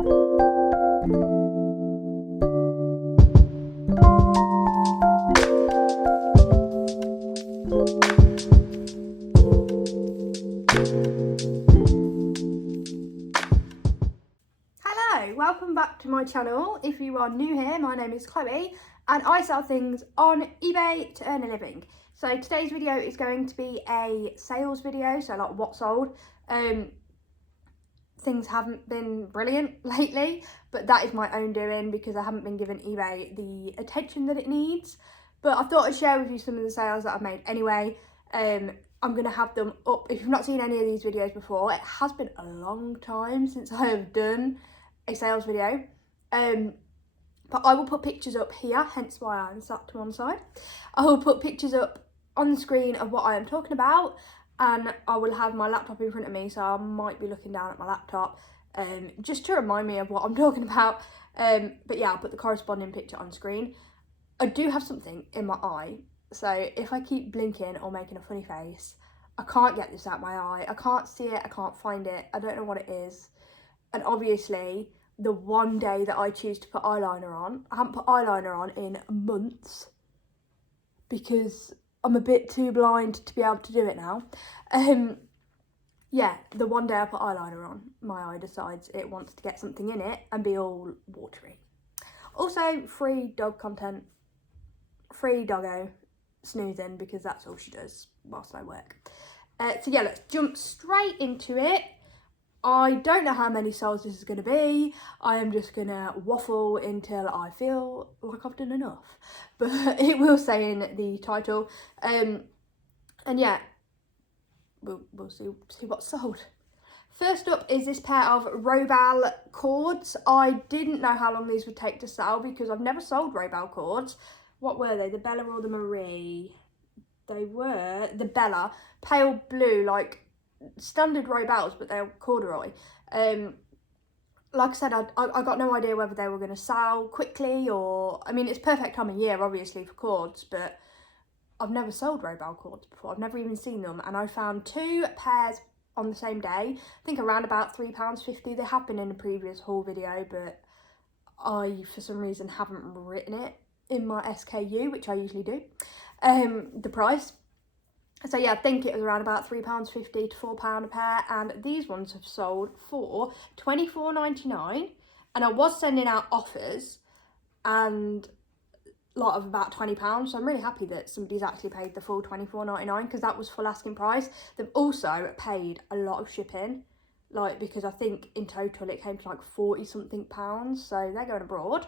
Hello, welcome back to my channel. If you are new here, my name is Chloe and I sell things on eBay to earn a living. So today's video is going to be a sales video, so like what sold. Things haven't been brilliant lately, but that is my own doing because I haven't been giving eBay the attention that it needs. But I thought I'd share with you some of the sales that I've made anyway. I'm going to have them up. If you've not seen any of these videos before, it has been a long time since I have done a sales video. But I will put pictures up here, hence why I'm sat to one side. I will put pictures up on the screen of what I am talking about, and I will have my laptop in front of me, so I might be looking down at my laptop just to remind me of what I'm talking about. But yeah, I'll put the corresponding picture on screen. I do have something in my eye, so if I keep blinking or making a funny face, I can't get this out my eye. I can't see it, I can't find it, I don't know what it is. And obviously, the one day that I choose to put eyeliner on, I haven't put eyeliner on in months because I'm a bit too blind to be able to do it now. Yeah, the one day I put eyeliner on, my eye decides it wants to get something in it and be all watery. Also, free dog content, free doggo snoozing because that's all she does whilst I work. So yeah, let's jump straight into it. I don't know how many sales this is going to be. I am just going to waffle until I feel like I've done enough. But it will say in the title. And yeah, we'll see what's sold. First up is this pair of Robal cords. I didn't know how long these would take to sell because I've never sold Robal cords. What were they? The Bella or the Marie? They were the Bella. Pale blue, like standard Robals, but they're corduroy. Like I said, I got no idea whether they were going to sell quickly or... I mean, it's perfect time of year, obviously, for cords, but I've never sold Robal cords before. I've never even seen them, and I found two pairs on the same day. I think around about £3.50. They have been in a previous haul video, but I, for some reason, haven't written it in my SKU, which I usually do, the price. So yeah, I think it was around about £3.50 to £4 a pair, and these ones have sold for £24.99, and I was sending out offers and lot of about £20, so I'm really happy that somebody's actually paid the full £24.99 because that was full asking price. They've also paid a lot of shipping, like, because I think in total it came to like 40 something pounds, so they're going abroad.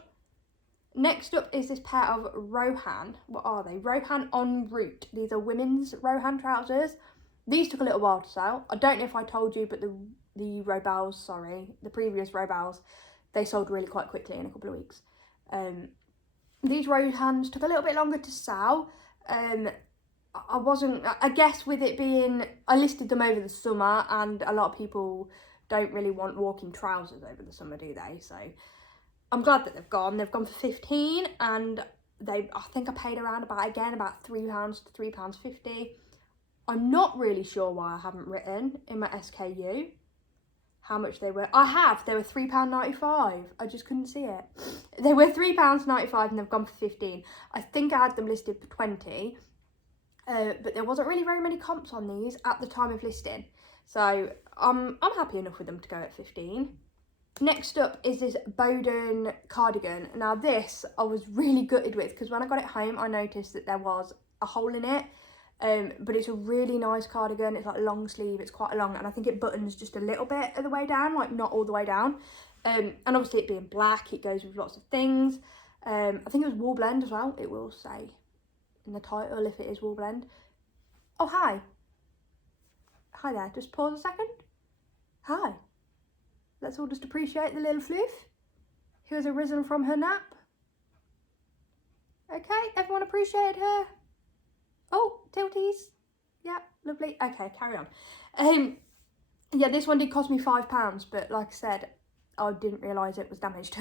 Next up is this pair of Rohan. What are they? Rohan En Route. These are women's Rohan trousers. These took a little while to sell. I don't know if I told you, but the previous Robals, they sold really quite quickly in a couple of weeks. These Rohans took a little bit longer to sell. I guess with it being, I listed them over the summer, and a lot of people don't really want walking trousers over the summer, do they? So I'm glad that they've gone. They've gone for 15, and I think I paid around about £3 to £3.50. I'm not really sure why I haven't written in my SKU how much they were. They were £3.95. I just couldn't see it. They were £3.95 and they've gone for 15. I think I had them listed for 20, but there wasn't really very many comps on these at the time of listing. So I'm happy enough with them to go at 15. Next up is this Boden cardigan. Now this I was really gutted with because when I got it home I noticed that there was a hole in it, but it's a really nice cardigan. It's like long sleeve, it's quite long, and I think it buttons just a little bit of the way down, like not all the way down. And obviously it being black, it goes with lots of things. I think it was wool blend as well. It will say in the title if it is wool blend. Oh, hi there, just pause a second. Hi. Let's all just appreciate the little floof who has arisen from her nap. Okay, everyone appreciated her. Oh, tilties. Yeah, lovely. Okay, carry on. Yeah, this one did cost me £5, but like I said, I didn't realise it was damaged.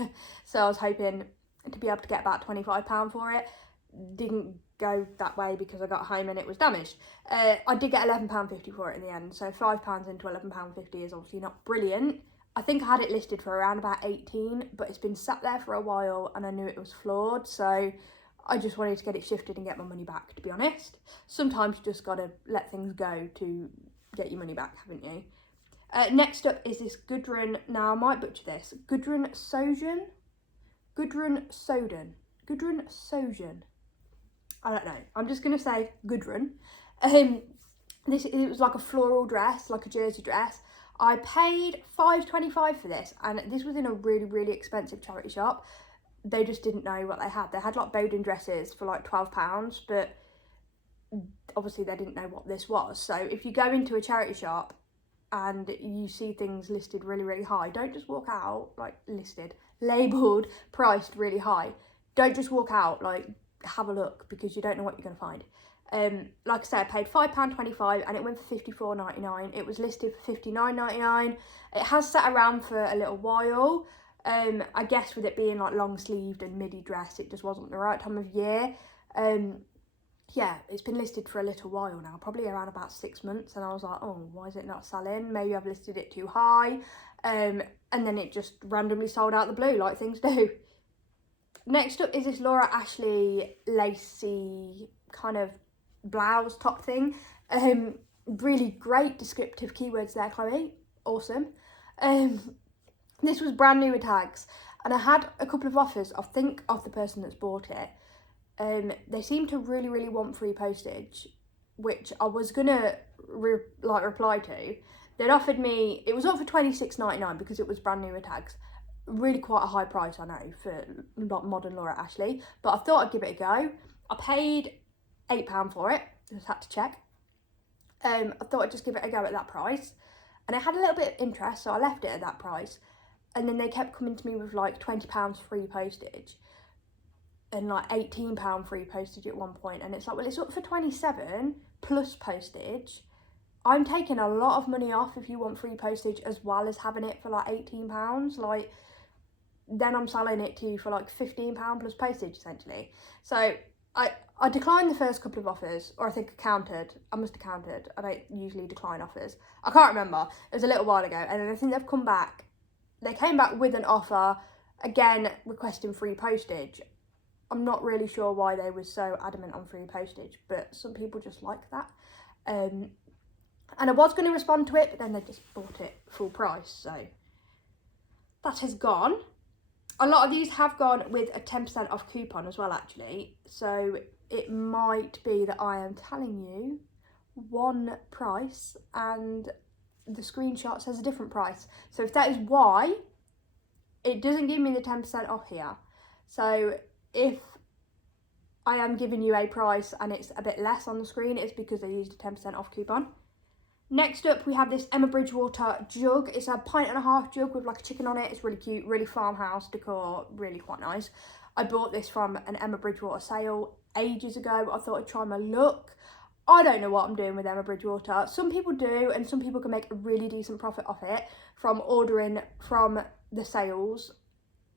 So I was hoping to be able to get about £25 for it. Didn't go that way because I got home and it was damaged. I did get £11.50 for it in the end, so £5 into £11.50 is obviously not brilliant. I think I had it listed for around about 18, but it's been sat there for a while and I knew it was flawed, so I just wanted to get it shifted and get my money back, to be honest. Sometimes you just gotta let things go to get your money back, haven't you? Next up is this Gudrun, now I might butcher this, Gudrun Soden. I don't know, I'm just gonna say Gudrun. It was like a floral dress, like a jersey dress. I paid $5.25 for this, and this was in a really, really expensive charity shop. They just didn't know what they had. They had like Boden dresses for like £12, but obviously they didn't know what this was. So if you go into a charity shop and you see things listed really, really high, don't just walk out, like labelled, priced really high. Don't just walk out, like have a look, because you don't know what you're going to find. Like I said, I paid £5.25 and it went for $54.99. It was listed for $59.99. It has sat around for a little while. I guess with it being like long sleeved and midi dress, it just wasn't the right time of year. Yeah, it's been listed for a little while now, probably around about 6 months, and I was like, oh, why is it not selling? Maybe I've listed it too high. And then it just randomly sold out the blue, like things do. Next up is this Laura Ashley lacy kind of blouse top thing. Really great descriptive keywords there, Chloe. Awesome. This was brand new with tags, and I had a couple of offers, I think, of the person that's bought it. They seemed to really, really want free postage, which I was gonna reply to. They'd offered me, it was up for $26.99 because it was brand new with tags. Really quite a high price, I know, for not modern Laura Ashley, but I thought I'd give it a go. I paid £8 for it, just had to check. I thought I'd just give it a go at that price, and it had a little bit of interest, so I left it at that price. And then they kept coming to me with like £20 free postage and like £18 free postage at one point, and it's like, well, it's up for 27 plus postage. I'm taking a lot of money off if you want free postage as well as having it for like £18. Like, then I'm selling it to you for like £15 plus postage essentially. So I declined the first couple of offers, or I think I must have counted. I don't usually decline offers. I can't remember. It was a little while ago, and then I think they've come back. They came back with an offer, again, requesting free postage. I'm not really sure why they were so adamant on free postage, but some people just like that. And I was going to respond to it, but then they just bought it full price, so that has gone. A lot of these have gone with a 10% off coupon as well, actually. So it might be that I am telling you one price and the screenshot says a different price. So if that is why, it doesn't give me the 10% off here. So if I am giving you a price and it's a bit less on the screen, it's because I used a 10% off coupon. Next up, we have this Emma Bridgewater jug. It's a 1.5 jug with like a chicken on it. It's really cute, really farmhouse decor, really quite nice. I bought this from an Emma Bridgewater sale ages ago. I thought I'd try my luck. I don't know what I'm doing with Emma Bridgewater. Some people do, and some people can make a really decent profit off it from ordering from the sales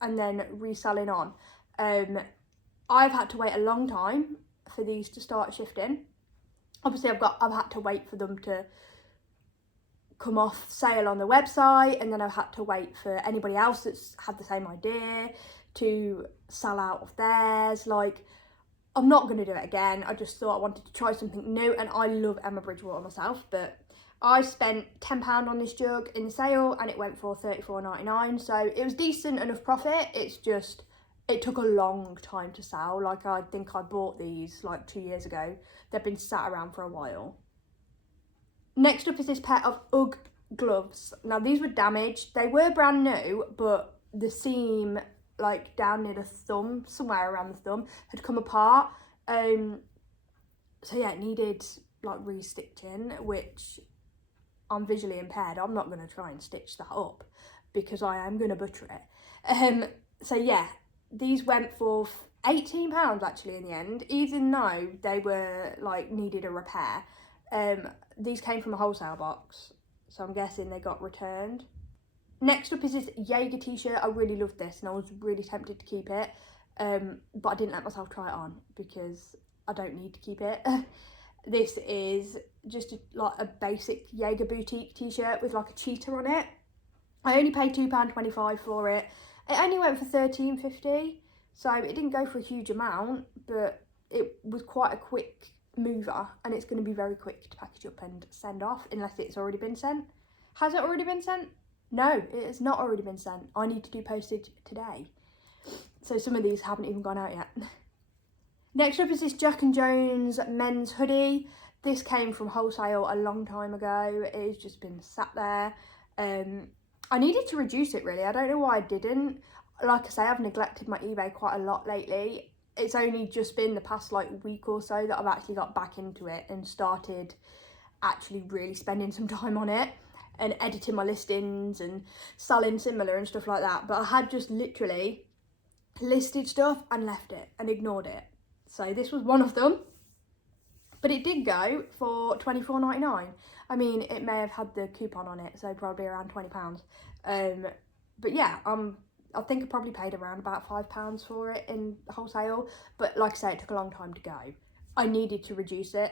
and then reselling on. I've had to wait a long time for these to start shifting. Obviously, I've had to wait for them to come off sale on the website, and then I've had to wait for anybody else that's had the same idea to sell out of theirs. Like, I'm not going to do it again. I just thought I wanted to try something new, and I love Emma Bridgewater myself, but I spent £10 on this jug in the sale and it went for $34.99, so it was decent enough profit. It's just, it took a long time to sell. Like, I think I bought these like 2 years ago. They've been sat around for a while. Next up is this pair of UGG gloves. Now, these were damaged. They were brand new, but the seam, like down near the thumb, somewhere around the thumb, had come apart. So yeah, it needed like re-stitching, which I'm visually impaired. I'm not going to try and stitch that up because I am going to butcher it. So yeah, these went for £18 actually in the end, even though they were like needed a repair. These came from a wholesale box, so I'm guessing they got returned. Next up is this Jaeger t-shirt. I really loved this and I was really tempted to keep it, but I didn't let myself try it on because I don't need to keep it. This is just like a basic Jaeger boutique t-shirt with like a cheetah on it. I only paid £2.25 for it. It only went for £13.50, so it didn't go for a huge amount, but it was quite a quick mover, and it's going to be very quick to package up and send off, unless it's already been sent. Has it already been sent? No, it has not already been sent. I need to do postage today. So some of these haven't even gone out yet. Next up is this Jack & Jones men's hoodie. This came from wholesale a long time ago. It has just been sat there. I needed to reduce it really. I don't know why I didn't. Like I say, I've neglected my eBay quite a lot lately. It's only just been the past like week or so that I've actually got back into it and started actually really spending some time on it and editing my listings and selling similar and stuff like that. But I had just literally listed stuff and left it and ignored it. So this was one of them. But it did go for £24.99. I mean, it may have had the coupon on it, so probably around £20. But yeah, I think I probably paid around about £5 for it in wholesale. But like I say, it took a long time to go. I needed to reduce it,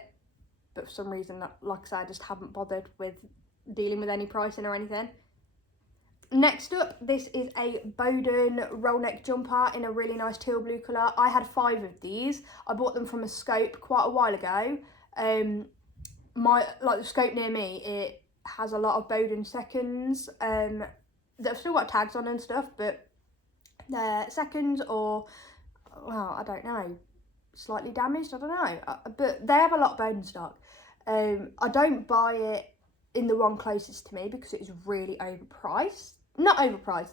but for some reason, like I say, I just haven't bothered with dealing with any pricing or anything. Next up, this is a Boden roll neck jumper in a really nice teal blue colour. I had 5 of these. I bought them from a scope quite a while ago. The scope near me, it has a lot of Boden seconds. They've still got tags on and stuff, but they're seconds or, well, I don't know, slightly damaged, I don't know. But they have a lot of Boden stock. I don't buy it in the one closest to me because it is really overpriced. Not overpriced,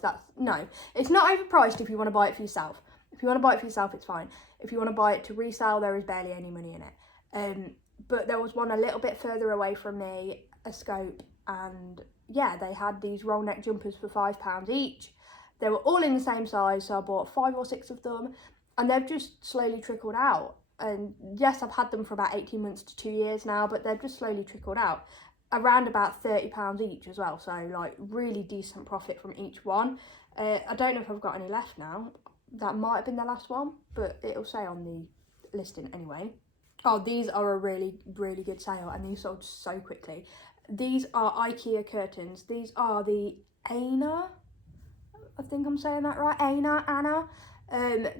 it's not overpriced if you want to buy it for yourself. If you want to buy it for yourself, it's fine. If you want to buy it to resell, there is barely any money in it. But there was one a little bit further away from me, a scope, and yeah, they had these roll neck jumpers for £5 each. They were all in the same size, so I bought 5 or 6 of them, and they've just slowly trickled out. And yes, I've had them for about 18 months to 2 years now, but they've just slowly trickled out. Around about £30 each as well, so like really decent profit from each one. I don't know if I've got any left now. That might have been the last one, but it'll say on the listing anyway. Oh, these are a really, really good sale, and these sold so quickly. These are IKEA curtains. These are the Anna, I think I'm saying that right, Anna.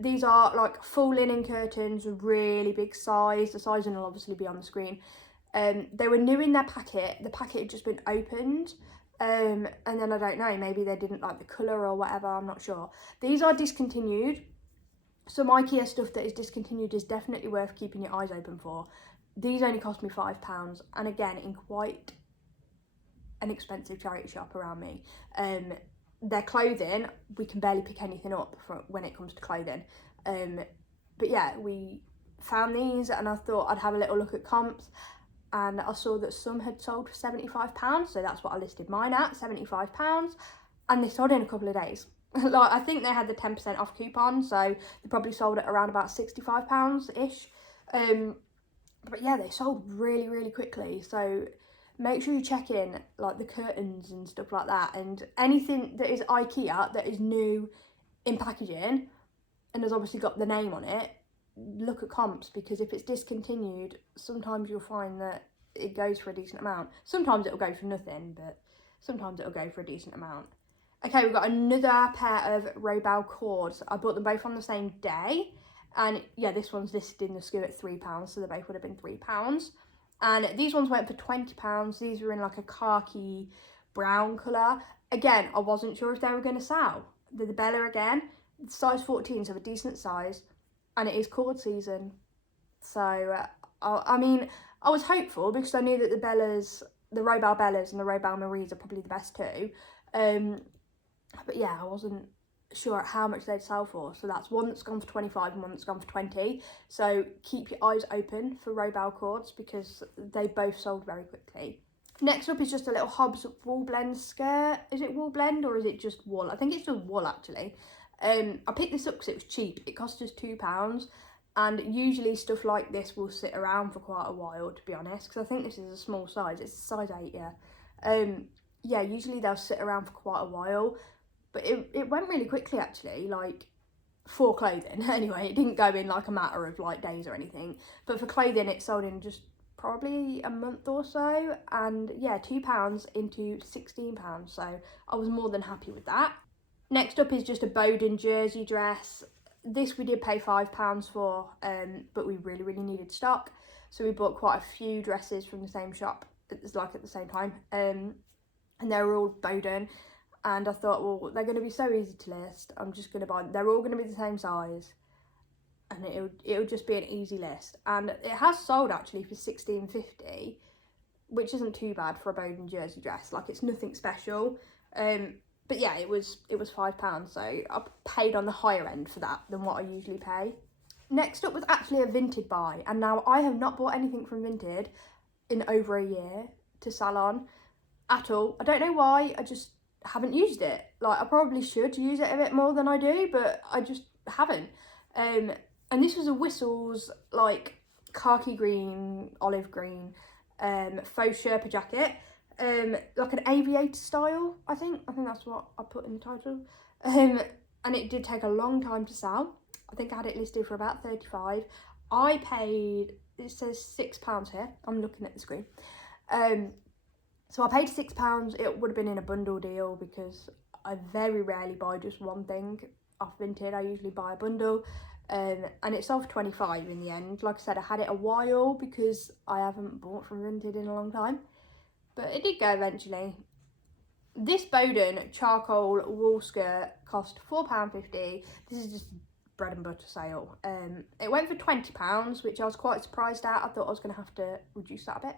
These are like full linen curtains, really big size. The sizing will obviously be on the screen. They were new in their packet. The packet had just been opened. And then I don't know, maybe they didn't like the colour or whatever, I'm not sure. These are discontinued. Some IKEA stuff that is discontinued is definitely worth keeping your eyes open for. These only cost me £5, and again, in quite an expensive charity shop around me. Their clothing, we can barely pick anything up when it comes to clothing. But yeah, we found these and I thought I'd have a little look at comps, and I saw that some had sold for £75, so that's what I listed mine at, £75, and they sold in a couple of days. Like, I think they had the 10% off coupon, so they probably sold at around about £65-ish. But yeah, they sold really, really quickly, so make sure you check in, like the curtains and stuff like that, and anything that is IKEA that is new in packaging and has obviously got the name on it, look at comps, because if it's discontinued, sometimes you'll find that it goes for a decent amount. Sometimes it'll go for nothing, but sometimes it'll go for a decent amount. Okay, we've got another pair of Robal cords. I bought them both on the same day, and yeah, this one's listed in the SKU at £3, so they both would have been £3. And these ones went for £20. These were in like a khaki brown colour. Again, I wasn't sure if they were going to sell. They're the Bella again, size 14, so a decent size, and it is cord season. So, I mean, I was hopeful because I knew that the Robal Bellas and the Robal Maries are probably the best too. But yeah, I wasn't sure how much they'd sell for. So that's one that's gone for 25 and one that's gone for 20. So keep your eyes open for Robal cords because they both sold very quickly. Next up is just a little Hobbs wool blend skirt. Is it wool blend or is it just wool? I think it's just wool actually. I picked this up because it was cheap. It cost us £2, and usually stuff like this will sit around for quite a while, to be honest, because I think this is a small size. It's a size 8, yeah. Yeah, usually they'll sit around for quite a while, but it went really quickly actually, like for clothing anyway. It didn't go in like a matter of like days or anything, but for clothing it sold in just probably a month or so, and yeah, £2 into £16, so I was more than happy with that. Next up is just a Boden jersey dress. This we did pay £5 for, but we really needed stock, so we bought quite a few dresses from the same shop at the same time, and they were all Boden, and I thought, well, they're going to be so easy to list, I'm just going to buy them. They're all going to be the same size, and it'll just be an easy list. And it has sold actually for £16.50, which isn't too bad for a Boden jersey dress. Like, it's nothing special, but yeah, it was £5, so I paid on the higher end for that than what I usually pay. Next up was actually a Vinted buy, and now I have not bought anything from Vinted in over a year to sell on at all. I don't know why, I just haven't used it. Like, I probably should use it a bit more than I do, but I just haven't. And this was a Whistles, like, khaki green, olive green, faux Sherpa jacket, like an aviator style, I think that's what I put in the title, and it did take a long time to sell. I think I had it listed for about 35. I paid, it says £6 here, I'm looking at the screen, so I paid £6. It would have been in a bundle deal because I very rarely buy just one thing off Vinted. I usually buy a bundle, and it sold for 25 in the end. Like I said, I had it a while because I haven't bought from Vinted in a long time, but it did go eventually. This Boden charcoal wool skirt cost £4.50. This is just bread and butter sale. It went for £20, which I was quite surprised at. I thought I was going to have to reduce that a bit,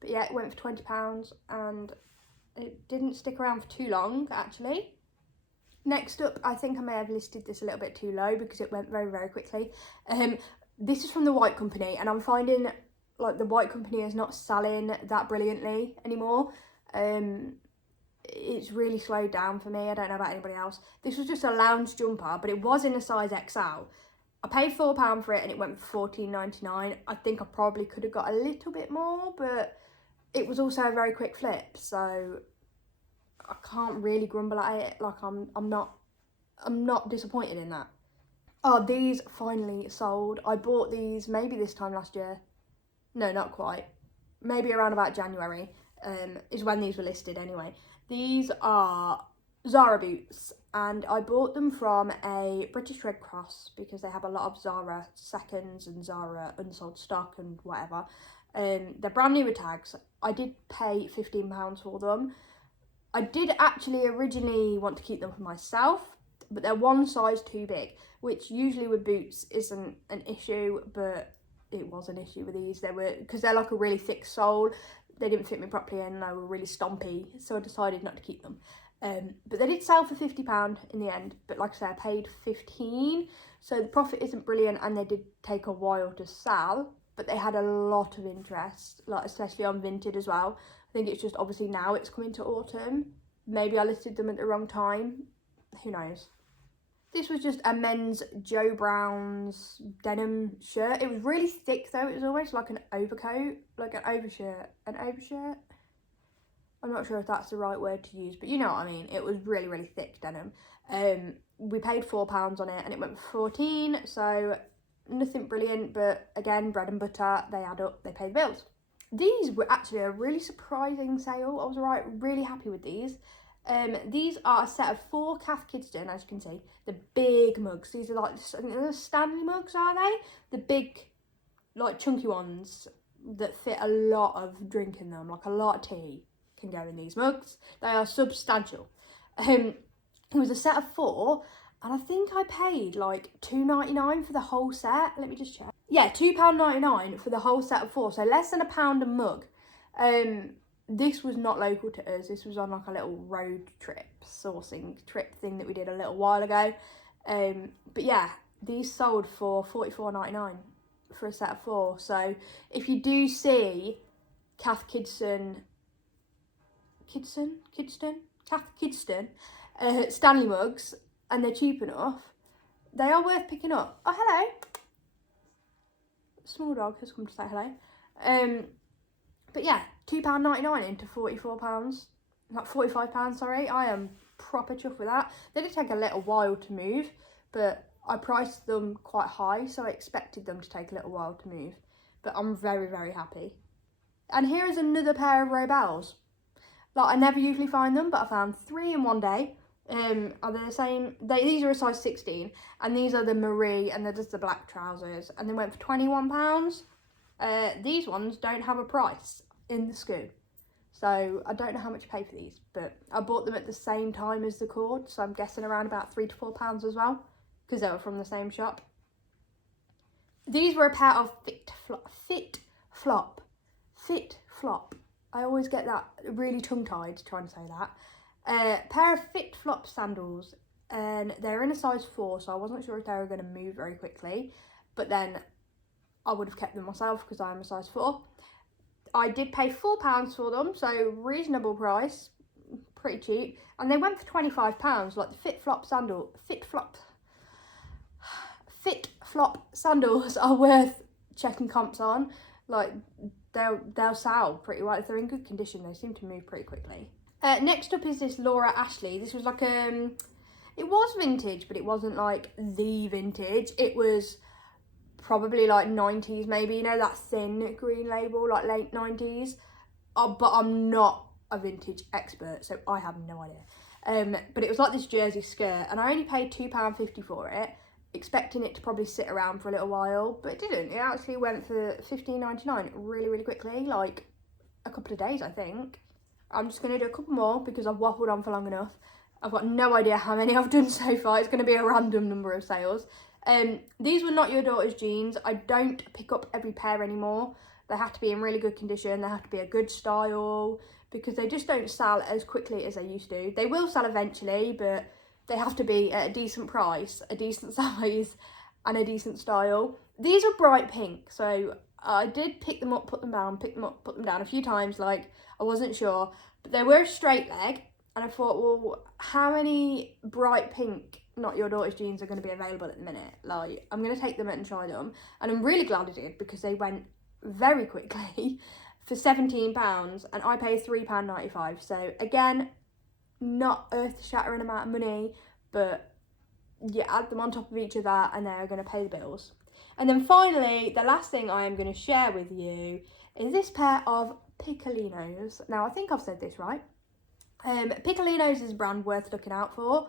but yeah, it went for £20, and it didn't stick around for too long actually. Next up, I think I may have listed this a little bit too low because it went very quickly. This is from the White Company, and I'm finding like the White Company is not selling that brilliantly anymore. It's really slowed down for me. I don't know about anybody else. This was just a lounge jumper, but it was in a size XL. I paid £4 for it, and it went for £14.99. I think I probably could have got a little bit more, but it was also a very quick flip, so I can't really grumble at it. Like, I'm not disappointed in that. Oh, these finally sold. I bought these maybe this time last year. No, not quite. Maybe around about January is when these were listed anyway. These are Zara boots, and I bought them from a British Red Cross because they have a lot of Zara seconds and Zara unsold stock and whatever. They're brand new with tags. I did pay £15 for them. I did actually originally want to keep them for myself, but they're one size too big, which usually with boots isn't an issue, but it was an issue with these. They were, because they're like a really thick sole, they didn't fit me properly and they were really stompy, so I decided not to keep them. But they did sell for £50 in the end, but like I said, I paid £15, so the profit isn't brilliant, and they did take a while to sell, but they had a lot of interest, like especially on Vinted as well. I think it's just obviously now it's coming to autumn. Maybe I listed them at the wrong time, who knows. This was just a men's Joe Brown's denim shirt. It was really thick though. It was almost like an overcoat, like an overshirt. I'm not sure if that's the right word to use, but you know what I mean. It was really thick denim. We paid £4 on it, and it went for 14, so nothing brilliant, but again, bread and butter, they add up, they pay the bills. These were actually a really surprising sale. I was really happy with these. These are a set of 4 Cath Kidston, as you can see. The big mugs. These are like, I think they're Stanley mugs, are they? The big, like, chunky ones that fit a lot of drink in them. Like, a lot of tea can go in these mugs. They are substantial. It was a set of 4, and I think I paid like £2.99 for the whole set. Let me just check. Yeah, £2.99 for the whole set of 4, so less than £1 a mug. This was not local to us. This was on like a little road trip, sourcing trip thing that we did a little while ago. But yeah, these sold for $44.99 for a set of 4. So if you do see Cath Kidston, Stanley mugs, and they're cheap enough, they are worth picking up. Oh, hello. Small dog has come to say hello. But yeah, £2.99 into £44, like £45, sorry. I am proper chuffed with that. They did take a little while to move, but I priced them quite high, so I expected them to take a little while to move. But I'm very happy. And here is another pair of Robels. Like, I never usually find them, but I found 3 in one day. Are they the same? These are a size 16, and these are the Marie, and they're just the black trousers, and they went for £21. These ones don't have a price in the Scoo, so I don't know how much I pay for these, but I bought them at the same time as the cord, so I'm guessing around about £3 to £4 as well, because they were from the same shop. These were a pair of Fit Flop. I always get that really tongue-tied trying to say that. Pair of Fit Flop sandals, and they're in a size 4, so I wasn't sure if they were going to move very quickly, but then I would have kept them myself because I'm a size 4. I did pay £4 for them, so reasonable price, pretty cheap, and they went for £25. Like, the Fit Flop sandals are worth checking comps on. Like, they'll sell pretty well. If they're in good condition, they seem to move pretty quickly. Next up is this Laura Ashley. This was like it was vintage, but it wasn't like the vintage. It was probably like 90s maybe, you know, that thin green label, like late 90s. But I'm not a vintage expert, so I have no idea. But it was like this jersey skirt, and I only paid £2.50 for it, expecting it to probably sit around for a little while, but it didn't. It actually went for £15.99 really quickly, like a couple of days, I think. I'm just going to do a couple more because I've waffled on for long enough. I've got no idea how many I've done so far. It's going to be a random number of sales. These were not your daughter's jeans. I don't pick up every pair anymore. They have to be in really good condition. They have to be a good style, because they just don't sell as quickly as they used to. They will sell eventually, but they have to be at a decent price, a decent size, and a decent style. These are bright pink, so I did pick them up, put them down, pick them up, put them down a few times, like I wasn't sure. But they were a straight leg, and I thought, well, how many bright pink not your daughter's jeans are going to be available at the minute? Like, I'm going to take them and try them, and I'm really glad I did, because they went very quickly for £17, and I paid £3.95. So again, not earth-shattering amount of money, but you add them on top of each other and they're going to pay the bills. And then finally, the last thing I am going to share with you is this pair of Piccolinos. Now, I think I've said this right. Piccolinos is a brand worth looking out for.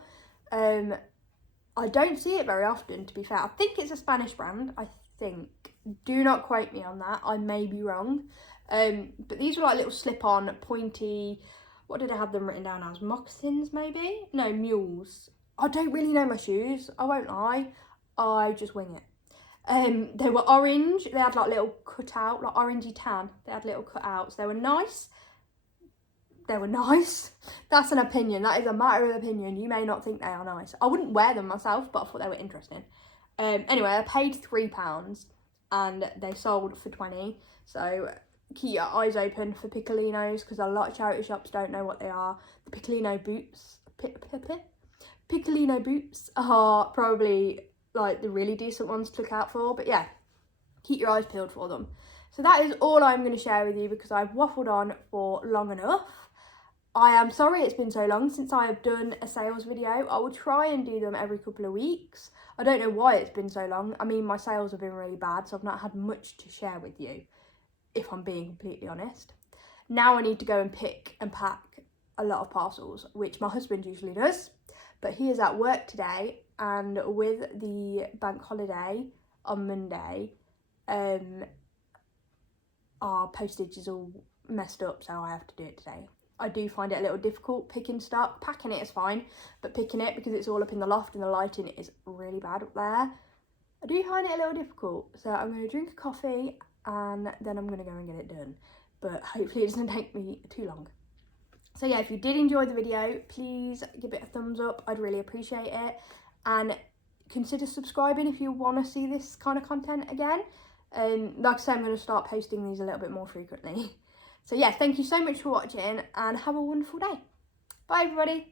I don't see it very often, to be fair. I think it's a Spanish brand, I think. Do not quote me on that, I may be wrong. But these were like little slip-on, pointy, what did I have them written down as? Moccasins, maybe? No, mules. I don't really know my shoes, I won't lie. I just wing it. They were orange. They had like little cutout, like orangey tan. They had little cutouts. They were nice. That's an opinion. That is a matter of opinion. You may not think they are nice. I wouldn't wear them myself, but I thought they were interesting. Anyway, I paid £3 and they sold for 20. So keep your eyes open for Piccolinos, because a lot of charity shops don't know what they are. The Piccolino boots, Piccolino boots are probably like the really decent ones to look out for. But yeah, keep your eyes peeled for them. So that is all I'm going to share with you, because I've waffled on for long enough. I am sorry it's been so long since I have done a sales video. I will try and do them every couple of weeks. I don't know why it's been so long. I mean, my sales have been really bad, so I've not had much to share with you, if I'm being completely honest. Now I need to go and pick and pack a lot of parcels, which my husband usually does, but he is at work today, and with the bank holiday on Monday, our postage is all messed up, so I have to do it today. I do find it a little difficult picking stock. Packing it is fine, but picking it, because it's all up in the loft and the lighting is really bad up there, I do find it a little difficult. So I'm going to drink a coffee and then I'm going to go and get it done. But hopefully it doesn't take me too long. So yeah, if you did enjoy the video, please give it a thumbs up. I'd really appreciate it. And consider subscribing if you want to see this kind of content again. Like I say, I'm going to start posting these a little bit more frequently. So yeah, thank you so much for watching and have a wonderful day. Bye everybody.